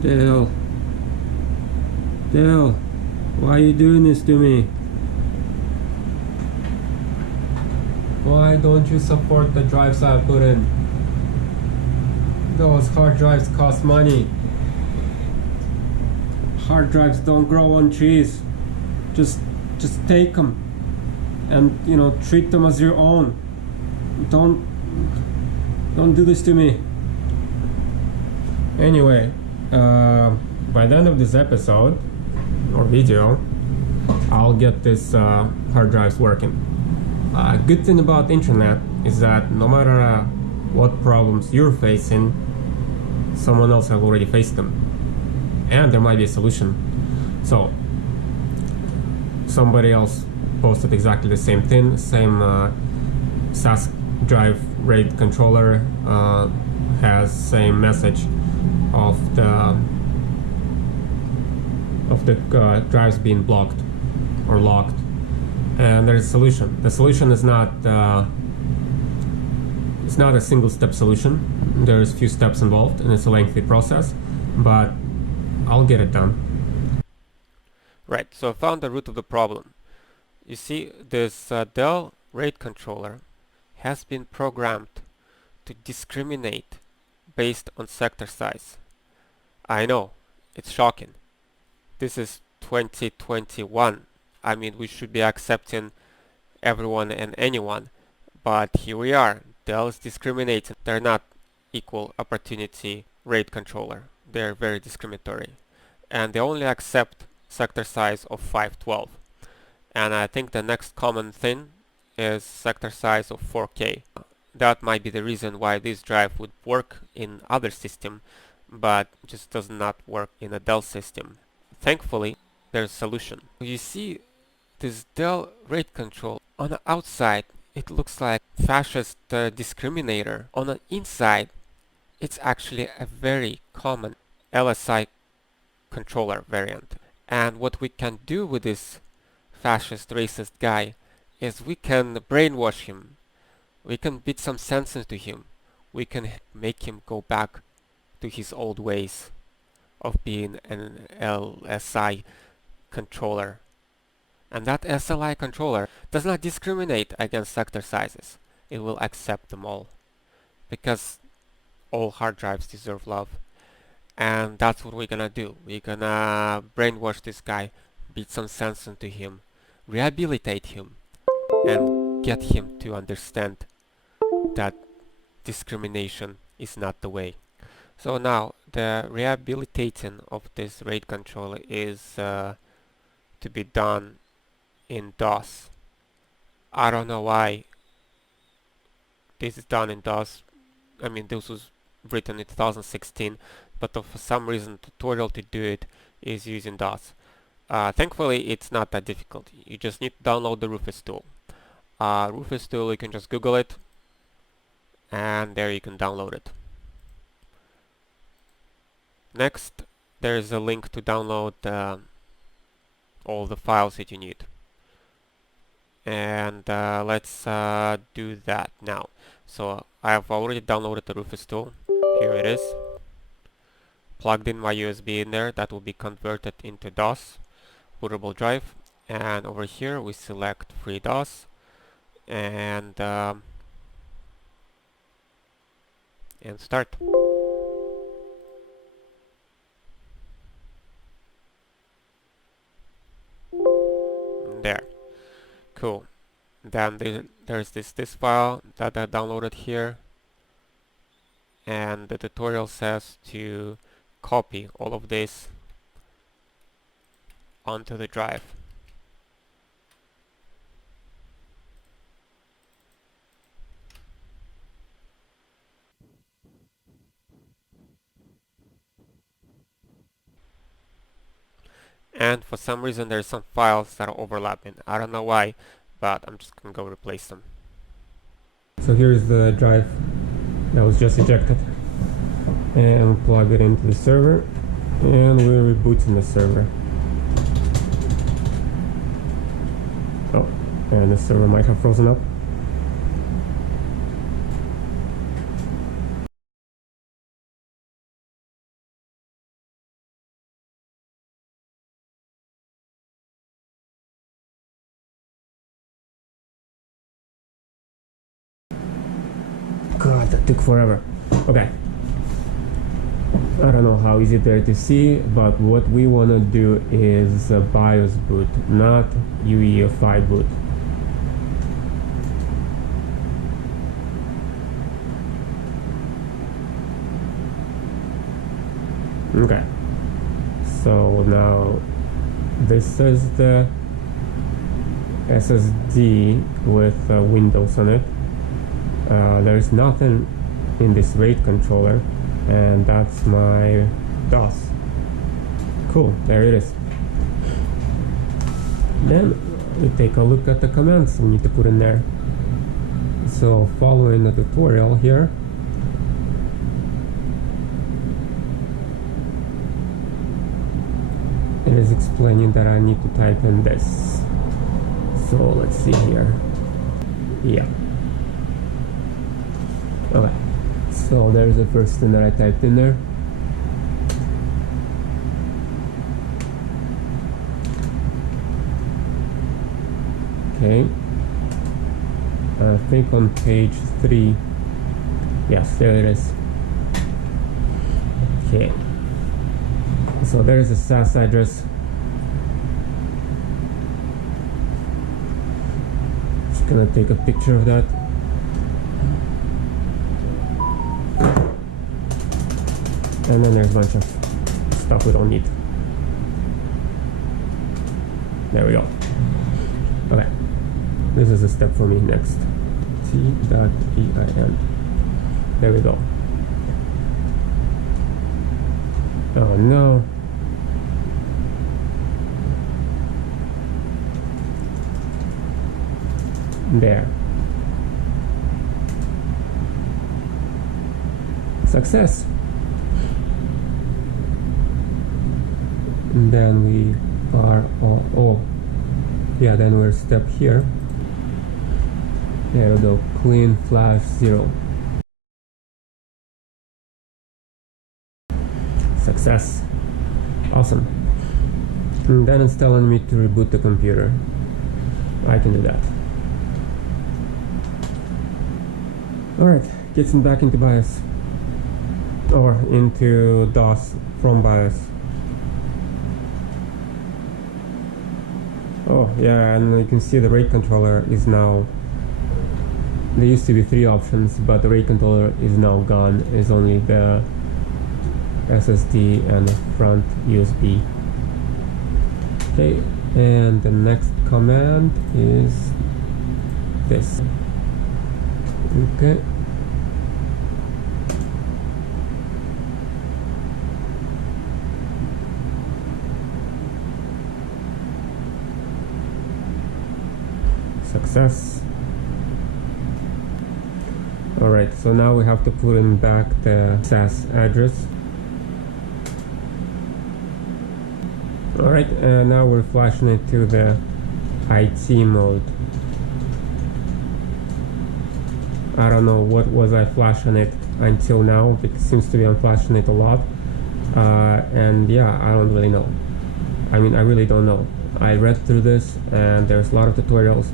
Dell, why are you doing this to me? Why don't you support the drives I put in? Those hard drives cost money. Hard drives don't grow on trees. Just take them and, you know, treat them as your own. Don't do this to me. Anyway, by the end of this episode or video, I'll get this hard drives working. Good thing about internet is that no matter what problems you're facing, someone else has already faced them, and there might be a solution. So somebody else posted exactly the same thing, same SAS drive RAID controller has same message of the drives being blocked or locked, and there's a solution. The solution is not it's not a single step solution. There's a few steps involved and it's a lengthy process, but I'll get it done. Right, so I found the root of the problem. You see, this Dell RAID controller has been programmed to discriminate based on sector size. I know, it's shocking. This is 2021. I mean, we should be accepting everyone and anyone, but here we are. Dell is discriminating. They're not equal opportunity RAID controller. They're very discriminatory, and they only accept sector size of 512. And I think the next common thing is sector size of 4K. That might be the reason why this drive would work in other system, but just does not work in a Dell system. Thankfully, there's a solution. You see, this Dell RAID control on the outside, it looks like fascist discriminator. On the inside, it's actually a very common LSI controller variant. And what we can do with this fascist racist guy is we can brainwash him. We can beat some sense into him. We can make him go back to his old ways of being an LSI controller. And that SLI controller does not discriminate against sector sizes. It will accept them all, because all hard drives deserve love. And that's what we're gonna do. We're gonna brainwash this guy, beat some sense into him, rehabilitate him, and get him to understand that discrimination is not the way. So now the rehabilitating of this RAID controller is to be done in DOS. I don't know why this is done in DOS. I mean, this was written in 2016, but for some reason the tutorial to do it is using DOS. Thankfully, it's not that difficult. You just need to download the Rufus tool. Rufus tool, you can just Google it, and there you can download it. Next, there is a link to download all the files that you need. And let's do that now. So I have already downloaded the Rufus tool. Here it is. Plugged in my USB in there. That will be converted into DOS, bootable drive. And over here we select free DOS and start. There. Cool. Then there's this file that I downloaded here, and the tutorial says to copy all of this onto the drive. And for some reason there's some files that are overlapping. I don't know why, but I'm just gonna go replace them. So here's the drive that was just ejected, and plug it into the server, and we're rebooting the server. Oh, and the server might have frozen up. God, that took forever. Okay. I don't know how easy there to see, but what we want to do is a BIOS boot, not UEFI boot. Okay. So now this is the SSD with Windows on it. There is nothing in this RAID controller, and that's my DOS. Cool, there it is. Then we take a look at the commands we need to put in there. So following the tutorial here, it is explaining that I need to type in this. So let's see here. Yeah. Okay. So there's the first thing that I typed in there. Okay. I think on page 3. Yes, there it is. Okay. So there's a SAS address. Just gonna take a picture of that. And then there's a bunch of stuff we don't need. There we go. Okay. This is a step for me next. T.ein. There we go. Oh no. There. Success. And then we are yeah, then we're step here. There we go. Clean flash 0. Success. Awesome. And then it's telling me to reboot the computer. I can do that. Alright, getting back into BIOS. Or into DOS from BIOS. Oh yeah, and you can see the RAID controller is now, there used to be 3 options, but the RAID controller is now gone. It's only the SSD and the front USB. Okay, and the next command is this. Okay. Success. Alright, so now we have to put in back the SAS address. Alright, and now we're flashing it to the IT mode. I don't know what was I flashing it until now. It seems to be I'm flashing it a lot. And yeah, I don't really know. I mean, I really don't know. I read through this and there's a lot of tutorials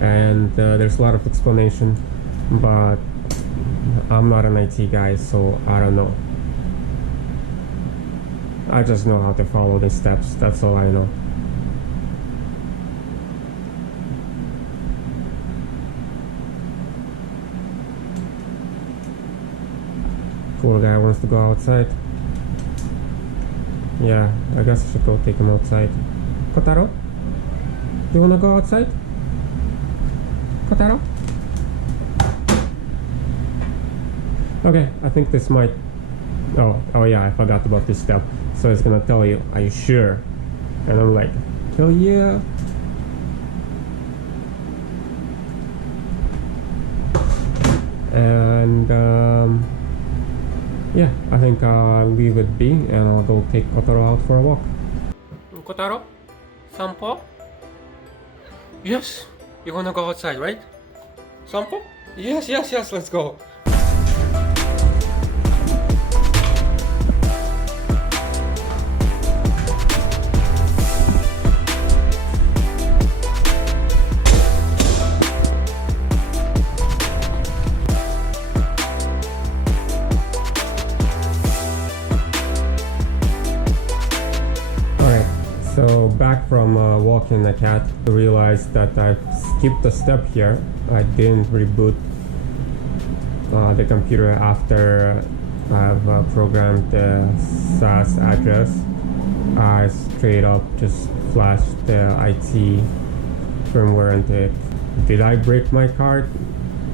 and there's a lot of explanation, but I'm not an IT guy, so I don't know. I just know how to follow the steps, that's all I know. Cool guy wants to go outside. Yeah, I guess I should go take him outside. Kotaro? Do you wanna go outside? Kotaro? Okay, I think this might... Oh yeah, I forgot about this step. So it's gonna tell you, are you sure? And I'm like, hell yeah. And yeah, I think I'll leave it be and I'll go take Kotaro out for a walk. Kotaro? Sampo? Yes, you wanna go outside, right? Sampo? Yes, let's go. from walking the cat, I realized that I skipped a step here. I didn't reboot the computer after I've programmed the SAS address. I straight up just flashed the IT firmware into it. Did I break my card?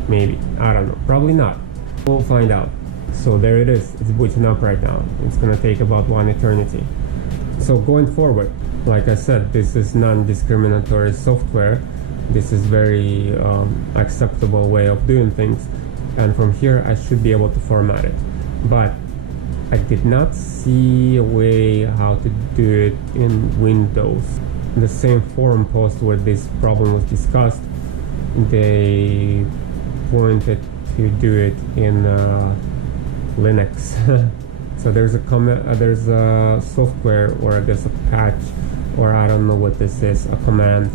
Maybe. I don't know. Probably not. We'll find out. So there it is. It's booting up right now. It's gonna take about one eternity. So going forward, like I said, this is non-discriminatory software. This is very acceptable way of doing things. And from here, I should be able to format it. But I did not see a way how to do it in Windows. In the same forum post where this problem was discussed, they wanted to do it in Linux. So there's there's a software, or there's a patch, or I don't know what this is, a command,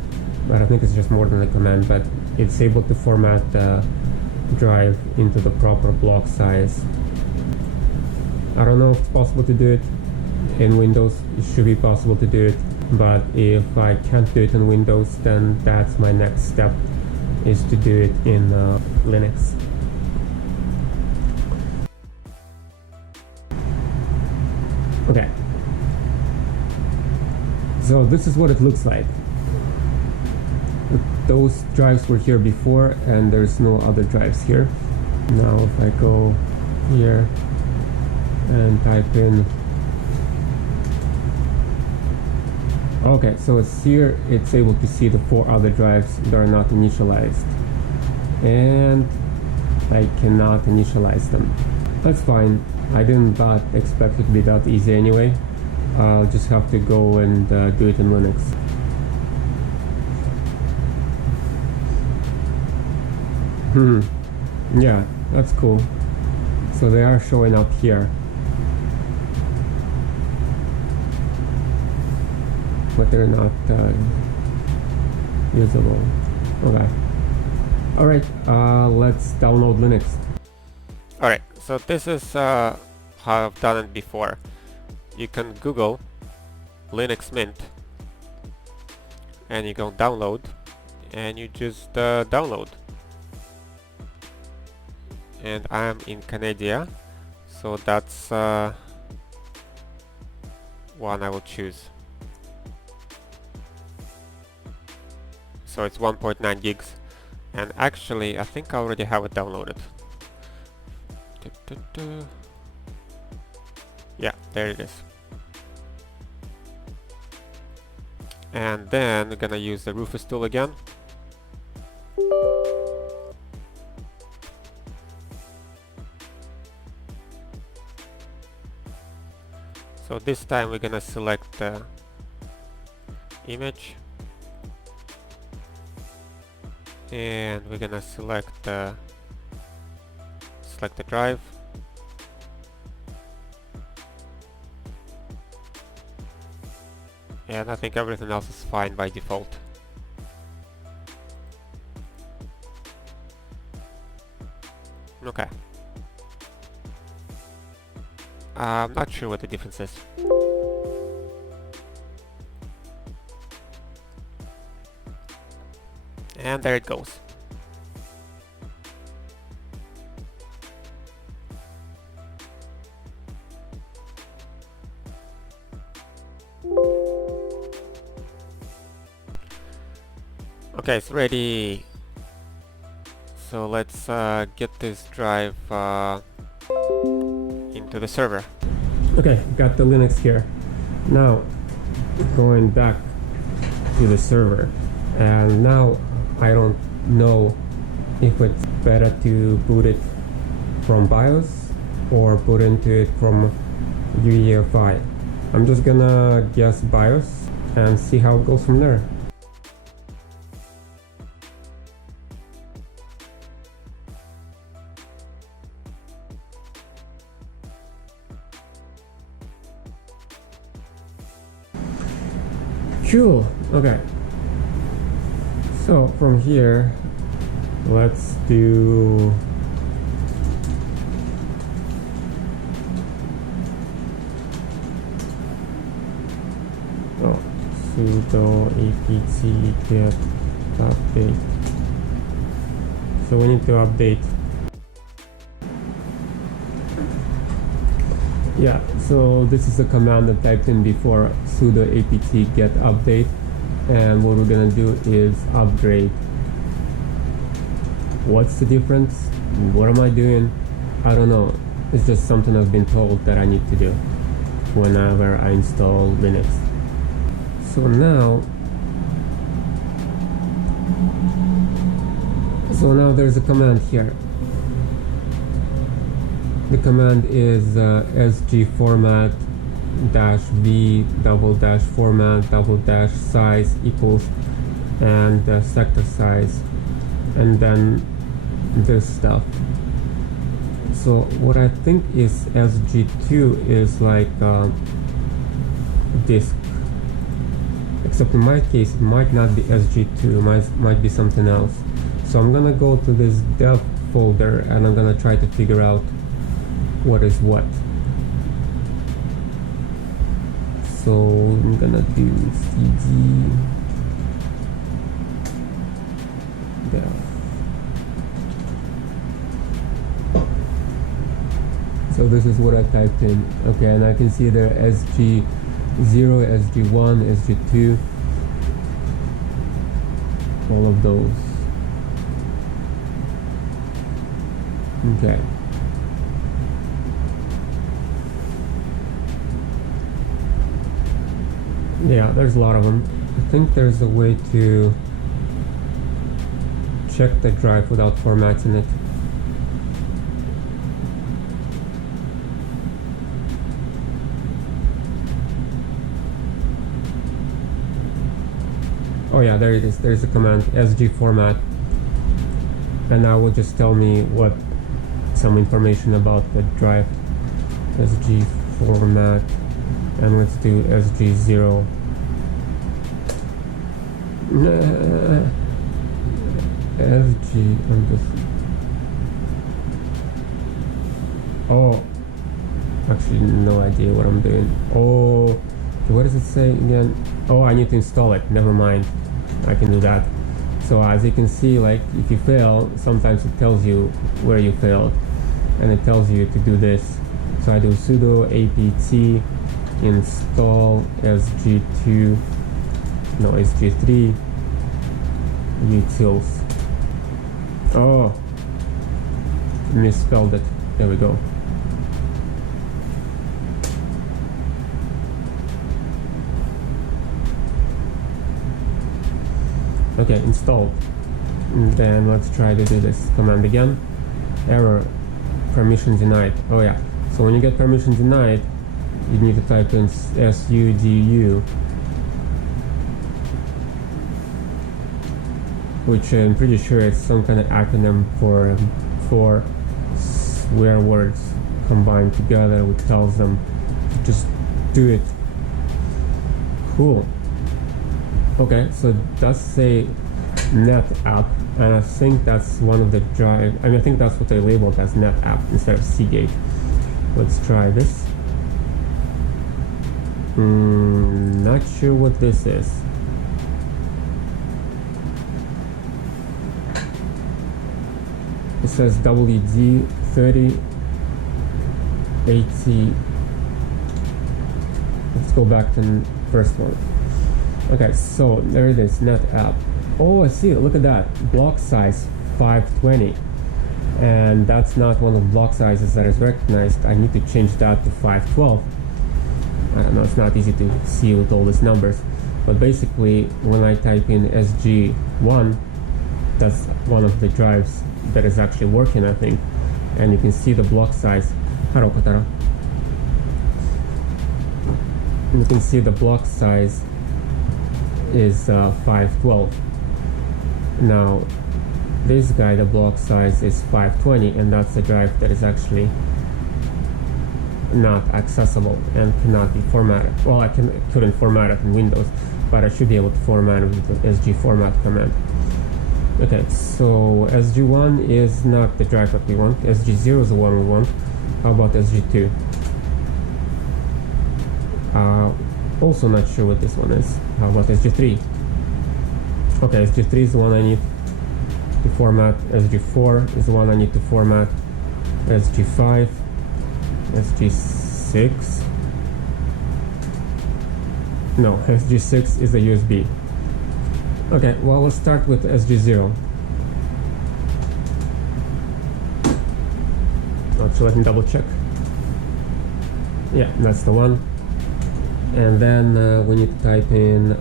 but I think it's just more than a command, but it's able to format the drive into the proper block size. I don't know if it's possible to do it in Windows. It should be possible to do it, but if I can't do it in Windows, then that's my next step, is to do it in Linux. Okay, so this is what it looks like. Those drives were here before, and there's no other drives here. Now if I go here and type in, okay, so it's here, it's able to see the 4 other drives that are not initialized, and I cannot initialize them. That's fine. I didn't expect it to be that easy anyway. I'll just have to go and do it in Linux. Yeah, that's cool. So they are showing up here, but they're not usable. Okay. Alright, let's download Linux. Alright, so this is how I've done it before. You can Google Linux Mint and you go download, and you just download. And I'm in Canada, so that's one I will choose. So it's 1.9 gigs, and actually I think I already have it downloaded. Yeah, there it is. And then we're gonna use the Rufus tool again. So this time we're gonna select the image, and we're gonna select the drive, and I think everything else is fine by default. Okay. I'm not sure what the difference is. And there it goes. Okay, it's ready. So let's get this drive into the server. Okay, got the Linux here. Now, going back to the server, and now I don't know if it's better to boot it from BIOS or boot into it from UEFI. I'm just gonna guess BIOS and see how it goes from there. Cool. Okay. So from here, let's do sudo apt get update. So we need to update. Yeah, so this is the command I typed in before, sudo apt get update, and what we're gonna do is upgrade. What's the difference? What am I doing? I don't know. It's just something I've been told that I need to do whenever I install Linux. So now there's a command here. The command is sg format -v -- format -size equals and sector size, and then this stuff. So what I think is sg2 is like disk, except in my case it might not be sg2, might be something else. So I'm gonna go to this dev folder and I'm gonna try to figure out what is what. So I'm gonna do cd dev. So this is what I typed in. Okay, and I can see there sg0, sg1, sg2, all of those. Okay. Yeah, there's a lot of them. I think there's a way to check the drive without formatting it. Oh yeah, there it is. There's a command, sg format, and now will just tell me what some information about the drive. Sg format, and let's do sg0. Sg and this. Oh, actually no idea what I'm doing. Oh, what does it say again? Oh, I need to install it. Never mind. I can do that. So as you can see, like if you fail, sometimes it tells you where you failed, and it tells you to do this. So I do sudo apt install sg2, no, sg3 utils. Oh, misspelled it. There we go. Okay, installed. And then let's try to do this command again. Error, permission denied. Oh yeah, so when you get permission denied, you need to type in sudo, which I'm pretty sure it's some kind of acronym for swear words combined together, which tells them to just do it. Cool. Okay, so it does say net app, and I think that's one of the drive. I mean, I think that's what they labeled as net app instead of Seagate. Let's try this. Not sure what this is. It says WD30 80. Let's go back to the first one. Okay, so there it is, net app. Oh, I see it. Look at that. Block size 520. And that's not one of the block sizes that is recognized. I need to change that to 512. I don't know, it's not easy to see with all these numbers. But basically, when I type in SG1, that's one of the drives that is actually working, I think. And you can see the block size. You can see the block size is 512. Now this guy, the block size is 520, and that's the drive that is actually not accessible and cannot be formatted. Well, I couldn't format it in Windows, but I should be able to format it with the sg format command. Okay, so sg1 is not the drive that we want. sg0 is the one we want. How about sg2? Also not sure what this one is. How about SG3? Okay, SG3 is the one I need to format. SG4 is the one I need to format. SG5, SG6. No, SG6 is a USB. Okay, well, we'll start with SG0. So let me double check. Yeah, that's the one. And then we need to type in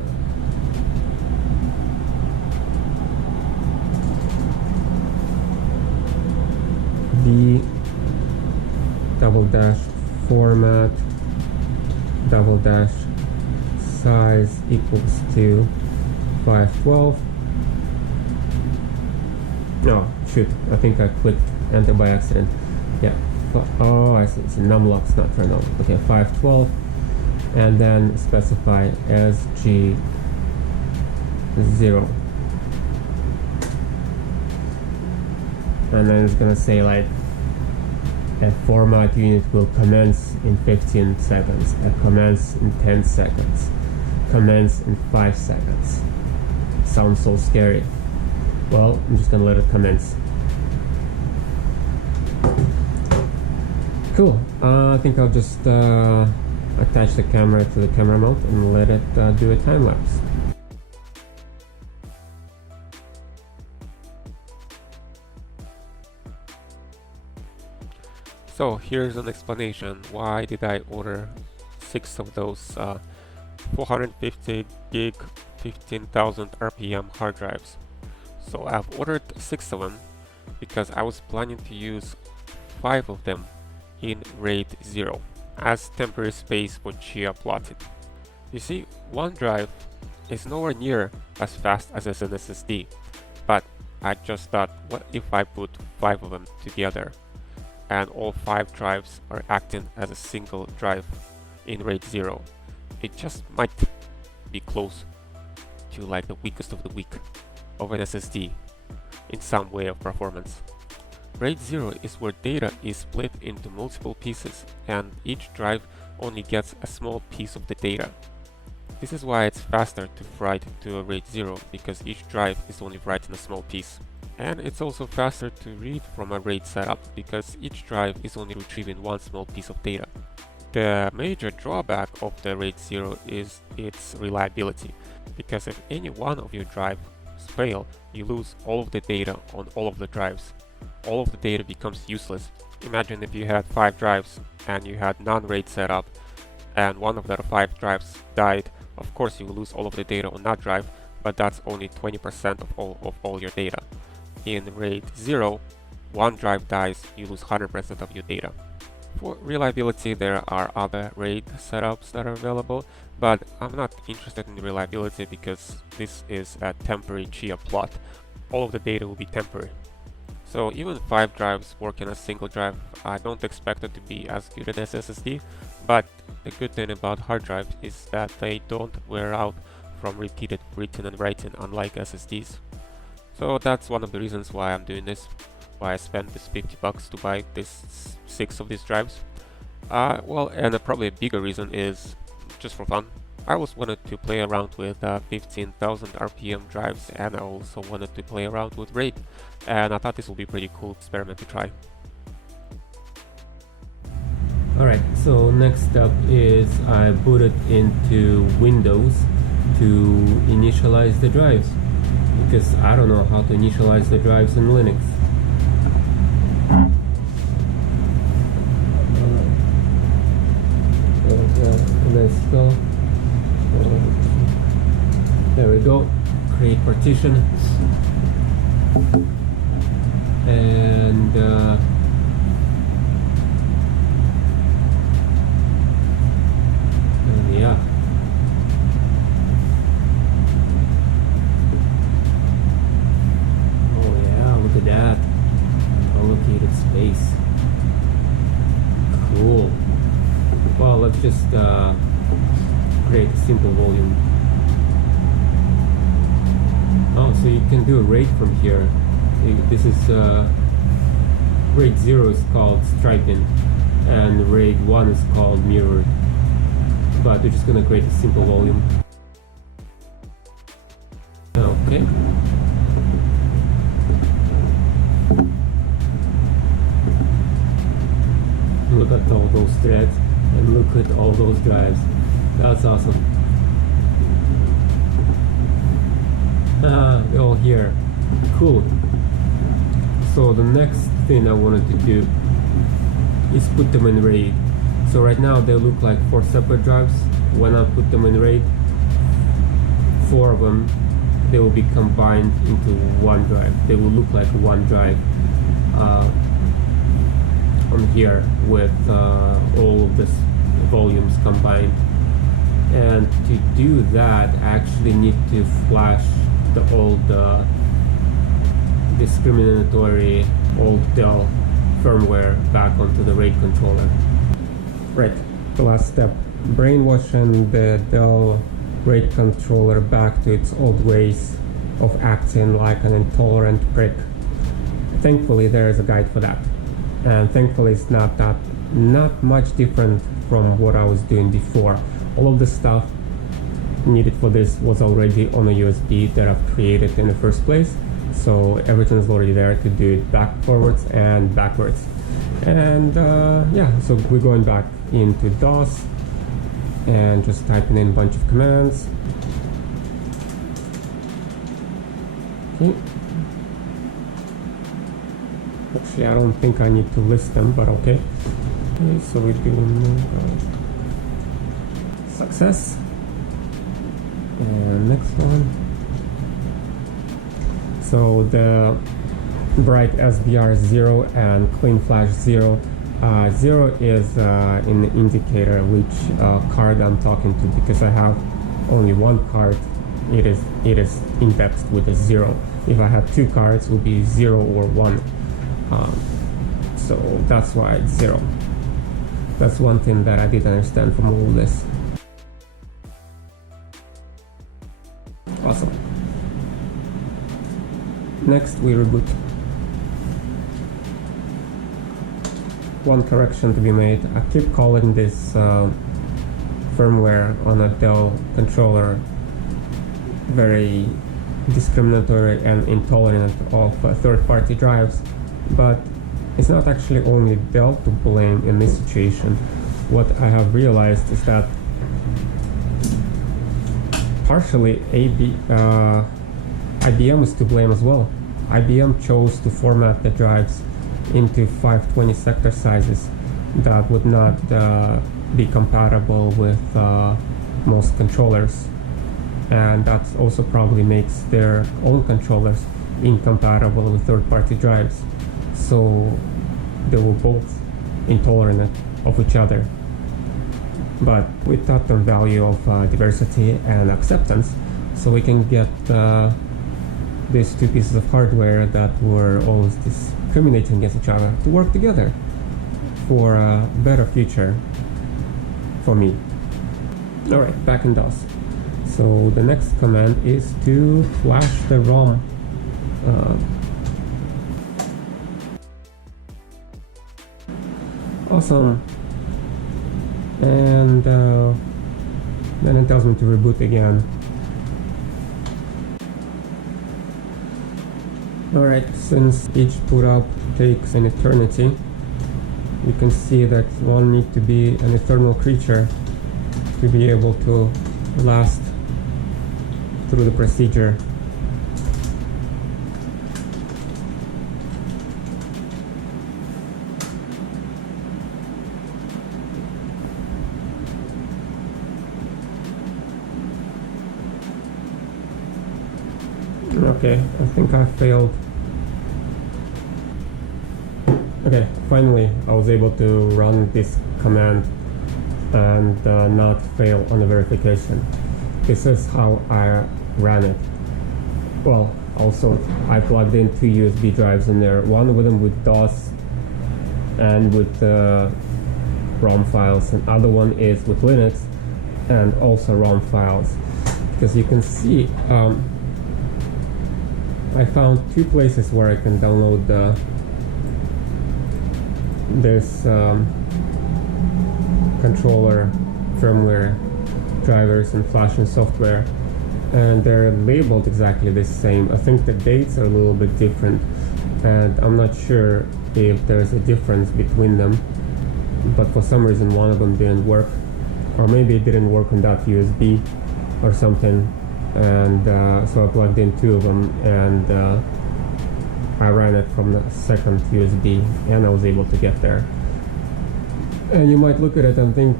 B double dash format double dash size equals to 512. No, shoot, I think I clicked enter by accident. Yeah, oh, I see, it's numlock's not turned on. Okay, 512, and then specify SG0. And then it's gonna say like a format unit will commence in 15 seconds, a commence in 10 seconds, commence in 5 seconds. Sounds so scary. Well, I'm just gonna let it commence. Cool. I think I'll just attach the camera to the camera mount and let it do a time lapse. So here's an explanation. Why did I order 6 of those 450 gig 15,000 RPM hard drives? So I've ordered 6 of them because I was planning to use 5 of them in RAID 0 as temporary space for Chia plotted. You see, one drive is nowhere near as fast as an SSD, but I just thought, what if I put 5 of them together and all 5 drives are acting as a single drive in RAID 0? It just might be close to like the weakest of the weak of an SSD in some way of performance. RAID 0 is where data is split into multiple pieces and each drive only gets a small piece of the data. This is why it's faster to write to a RAID 0 because each drive is only writing a small piece. And it's also faster to read from a RAID setup because each drive is only retrieving one small piece of data. The major drawback of the RAID 0 is its reliability, because if any one of your drives fail, you lose all of the data on all of the drives. All of the data becomes useless. Imagine if you had 5 drives and you had non-RAID setup and one of the 5 drives died. Of course you will lose all of the data on that drive, but that's only 20% of all your data. In RAID 0, one drive dies, you lose 100% of your data. For reliability, there are other RAID setups that are available, but I'm not interested in reliability because this is a temporary Chia plot. All of the data will be temporary. So even 5 drives work in a single drive, I don't expect it to be as good as SSD, but the good thing about hard drives is that they don't wear out from repeated reading and writing, unlike SSDs. So that's one of the reasons why I'm doing this, why I spent this $50 to buy this 6 of these drives. Well, and probably a bigger reason is just for fun. I always wanted to play around with 15,000 RPM drives, and I also wanted to play around with RAID, and I thought this would be a pretty cool experiment to try. Alright, so next step is I boot it into Windows to initialize the drives, because I don't know how to initialize the drives in Linux. Let's go. There we go. Create partition. And yeah. Oh yeah, look at that. Allocated space. Cool. Well, let's just create a simple volume. Oh, so you can do a RAID from here. This is RAID 0 is called striping, and RAID 1 is called mirrored. But we're just gonna create a simple volume. Look at all those threads and look at all those drives. That's awesome. They're all here. Cool. So the next thing I wanted to do is put them in RAID. So right now they look like 4 separate drives. When I put them in RAID, 4 of them, they will be combined into one drive. They will look like one drive on here with all of this volumes combined. And to do that, I actually need to flash the old discriminatory old Dell firmware back onto the RAID controller. Right, the last step, brainwashing the Dell RAID controller back to its old ways of acting like an intolerant prick. Thankfully there is a guide for that, and thankfully it's not much different from what I was doing before. All of the stuff needed for this was already on a USB that I've created in the first place, so everything is already there to do it back, forwards and backwards. And yeah, so we're going back into DOS and just typing in a bunch of commands. Okay. Actually, I don't think I need to list them, but okay. Okay, so we're doing success. And next one. So the bright SBR 0 and clean flash 0. 0 is an indicator which card I'm talking to, because I have only one card. It is indexed with a 0. If I had 2 cards, it would be 0 or 1. So that's why it's 0. That's one thing that I didn't understand from all of this. Awesome. Next we reboot. One correction to be made. I keep calling this firmware on a Dell controller very discriminatory and intolerant of third-party drives, but it's not actually only Dell to blame in this situation. What I have realized is that partially IBM is to blame as well. IBM chose to format the drives into 520 sector sizes that would not be compatible with most controllers, and that also probably makes their own controllers incompatible with third-party drives. So they were both intolerant of each other. But we taught them value of diversity and acceptance, so we can get these 2 pieces of hardware that were always discriminating against each other to work together for a better future for me. Alright, back in DOS. So the next command is to flash the ROM. Awesome. And then it tells me to reboot again. Alright, since each boot up takes an eternity, you can see that one needs to be an eternal creature to be able to last through the procedure. Okay, I think I failed. Okay, finally I was able to run this command and not fail on the verification. This is how I ran it. Well, also I plugged in 2 USB drives in there, one of them with DOS and with ROM files, and other one is with Linux and also ROM files. Because you can see I found 2 places where I can download this controller firmware drivers and flashing software, and they're labeled exactly the same. I think the dates are a little bit different, and I'm not sure if there's a difference between them. but for some reason one of them didn't work, or maybe it didn't work on that USB or something, and so I plugged in two of them, and I ran it from the second USB, and I was able to get there. And you might look at it and think,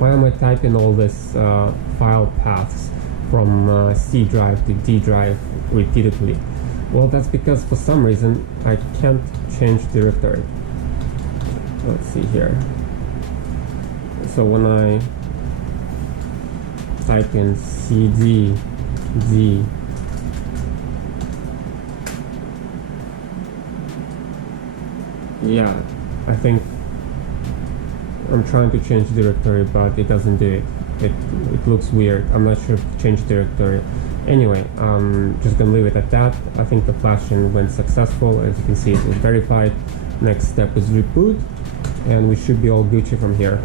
why am I typing all this file paths from C drive to D drive repeatedly? Well, that's because for some reason I can't change directory. Let's see here. So when I type in cd d, yeah, I think I'm trying to change directory, but it doesn't do it. It looks weird. I'm not sure if to change directory. Anyway, I'm just gonna leave it at that. I think the flashing went successful. As you can see, it was verified. Next step is reboot, and we should be all Gucci from here.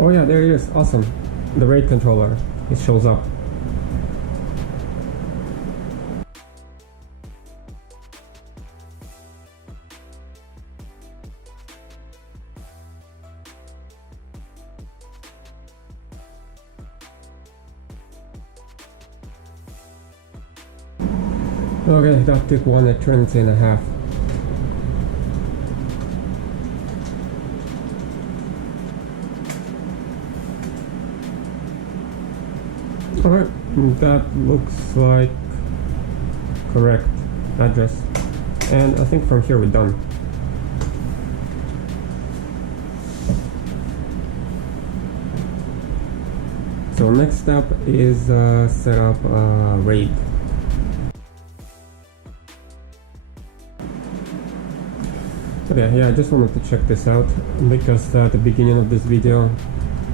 Oh yeah, there it is. Awesome. The RAID controller. It shows up. Okay, that took 1 eternity and a half. Alright, that looks like correct address. And I think from here we're done. So next step is set up RAID. Okay, yeah, I just wanted to check this out because at the beginning of this video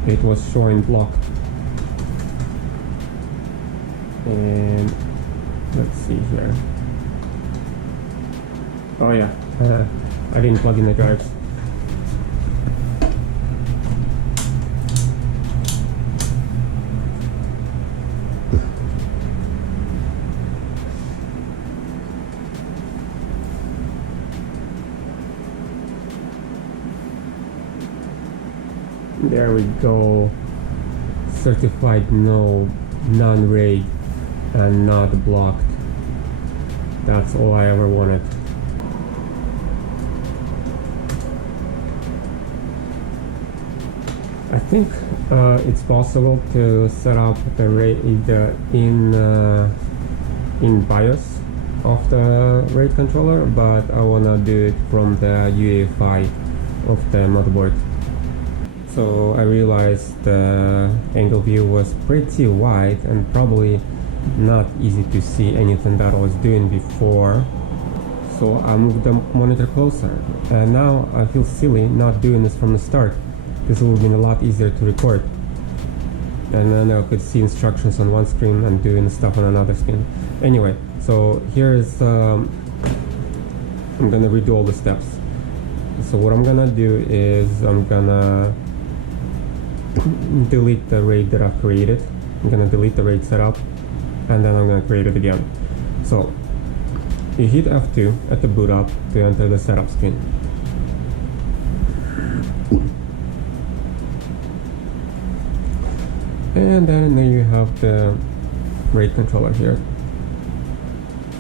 it was showing blocked. And let's see here. Oh yeah, I didn't plug in the drives. There we go. Certified no, non-RAID, and not blocked. That's all I ever wanted. I think it's possible to set up the RAID in BIOS of the RAID controller, but I wanna do it from the UEFI of the motherboard. So I realized the angle view was pretty wide and probably not easy to see anything that I was doing before. So I moved the monitor closer, and now I feel silly not doing this from the start. This would have been a lot easier to record. And then I could see instructions on one screen and doing stuff on another screen. Anyway, so here is, I'm gonna redo all the steps. So what I'm gonna do is I'm gonna delete the RAID that I've created. I'm gonna delete the RAID setup, and then I'm gonna create it again. So you hit F2 at the boot up to enter the setup screen. And then there you have the RAID controller here.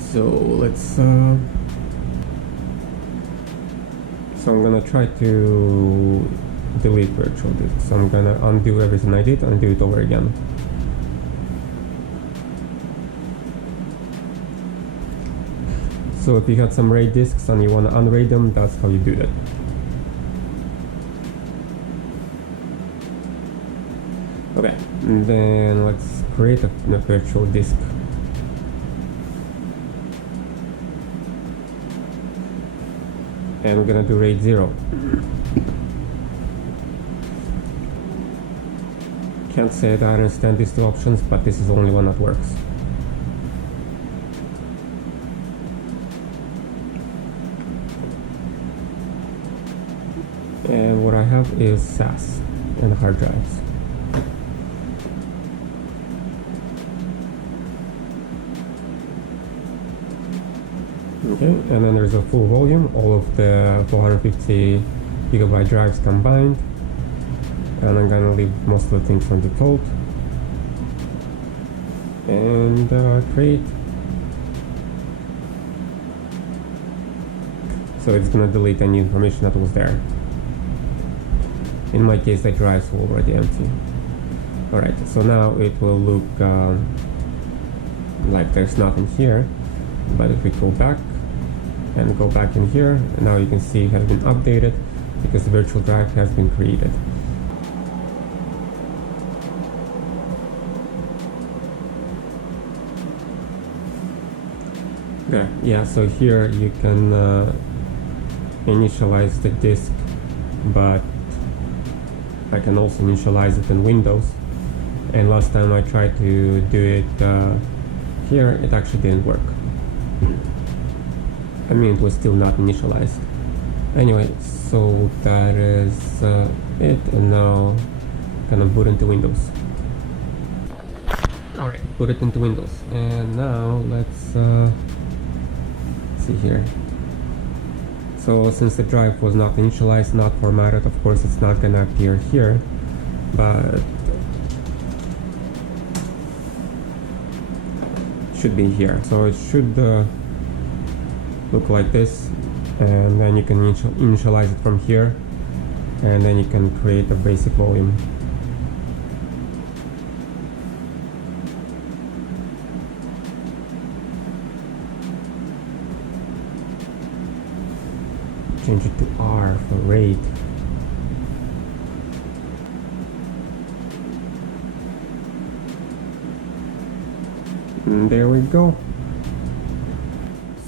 So let's so I'm gonna try to delete virtual disk. So I'm gonna undo everything I did and do it over again. So if you had some RAID disks and you want to unRAID them, that's how you do that. Okay, and then let's create a virtual disk. And we're gonna do RAID 0. Can't say that I understand these two options, but this is the only one that works. And what I have is SAS and hard drives. Okay, and then there's a full volume, all of the 450 gigabyte drives combined, and I'm gonna leave most of the things on default and create. So it's gonna delete any information that was there. In my case, the drives were already empty. Alright, so now it will look like there's nothing here, but if we go back and go back in here, now you can see it has been updated because the virtual drive has been created. Yeah, so here you can initialize the disk, but I can also initialize it in Windows. And last time I tried to do it here, it actually didn't work. I mean, it was still not initialized. Anyway, so that is it, and now gonna boot into Windows. Alright, put it into Windows, and now let's see here. So since the drive was not initialized, not formatted, of course it's not gonna appear here, but should be here. So it should look like this, and then you can initialize it from here, and then you can create a basic volume. Change it to R for rate. And there we go.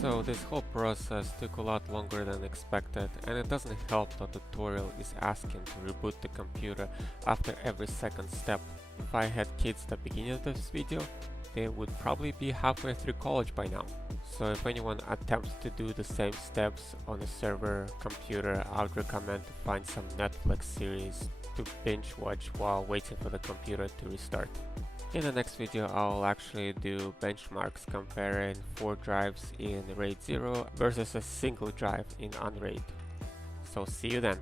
So this whole process took a lot longer than expected, and it doesn't help that the tutorial is asking to reboot the computer after every second step. If I had kids at the beginning of this video, they would probably be halfway through college by now. So if anyone attempts to do the same steps on a server computer, I would recommend to find some Netflix series to binge watch while waiting for the computer to restart. In the next video, I'll actually do benchmarks comparing 4 drives in RAID 0 versus a single drive in unRAID. So see you then!